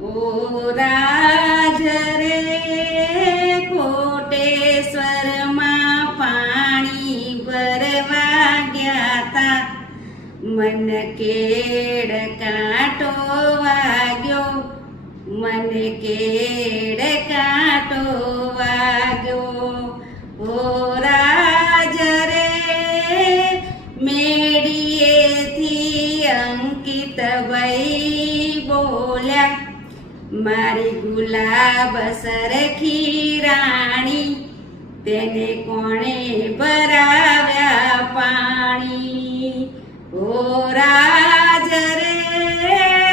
ઓ રાજ રે કોટેશ્વરમાં પાણી ભરવા ગયા તા, મન કેડ કાંટો વાગ્યો, મન કેડ કાંટો વાગ્યો. ઓ રાજ રે મેડીએથી અંકિતભાઈ બોલ્યા, મારી ગુલાબ સરખી રાણી, તેને કોણે ભરાવ્યા પાણી. ઓ રાજ રે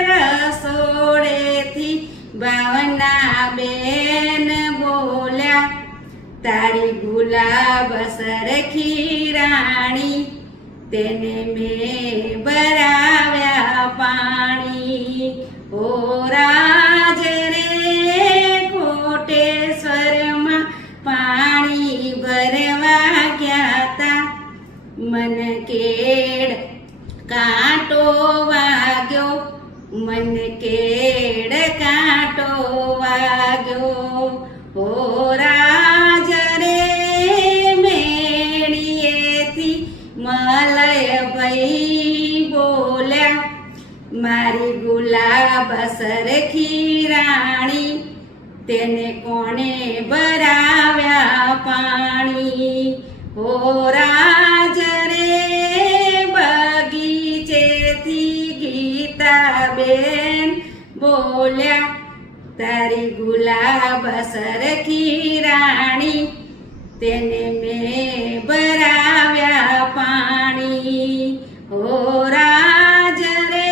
રસોડેથી ભાવના બેન બોલ્યા, તારી ગુલાબ સરખી રાણી, તેને મેં ભરાવ્યા પાણી. ઓ રાજ રે કોટેશ્વરમાં પાણી ભરવા ગયા તા, મન કેડ કાંટો વાગ્યો, મન કેડ કાંટો વાગ્યો. ઓ રાજ રે મેડીએથી મલયભાઈ બોલ્યા, મારી ગુલાબ સરખી રાણી, તેને કોણે ભરાવ્યા પાણી. ઓ રાજ રે બગીચેથી ગીતાબેન બોલ્યા, તારી ગુલાબ સરખી રાણી, તેને મેં ભરાવ્યા પાણી. ઓ રાજ રે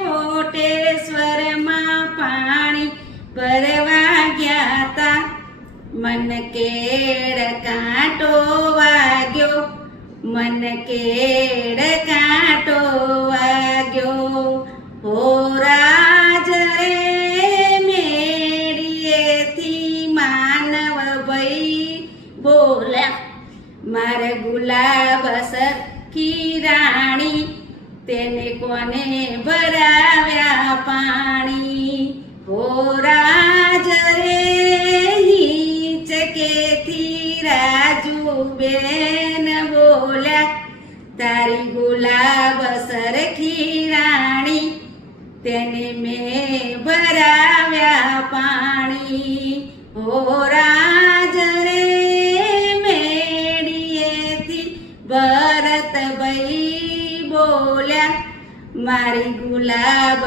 કોટેશ્વરમાં પાણી ભરવા ગયા તા, મન કેડ કાંટો વાગ્યો, મન કેડ કાંટો વાગ્યો. ઓ રાજ રે મેડીએથી માનવભાઈ બોલ્યા, મારે ગુલાબ સરખી રાણી, તેને કોને ભરાવ્યા પાણી. ઓ રાજ રે હિંચકેથી રાજુબેન બોલ્યા, તારી ગુલાબ સરખી રાણી, તેને મેં ભરાવ્યા પાણી. ઓ રાજ રે મેડીએથી ભરતભાઈ બોલ્યા, મારી ગુલાબ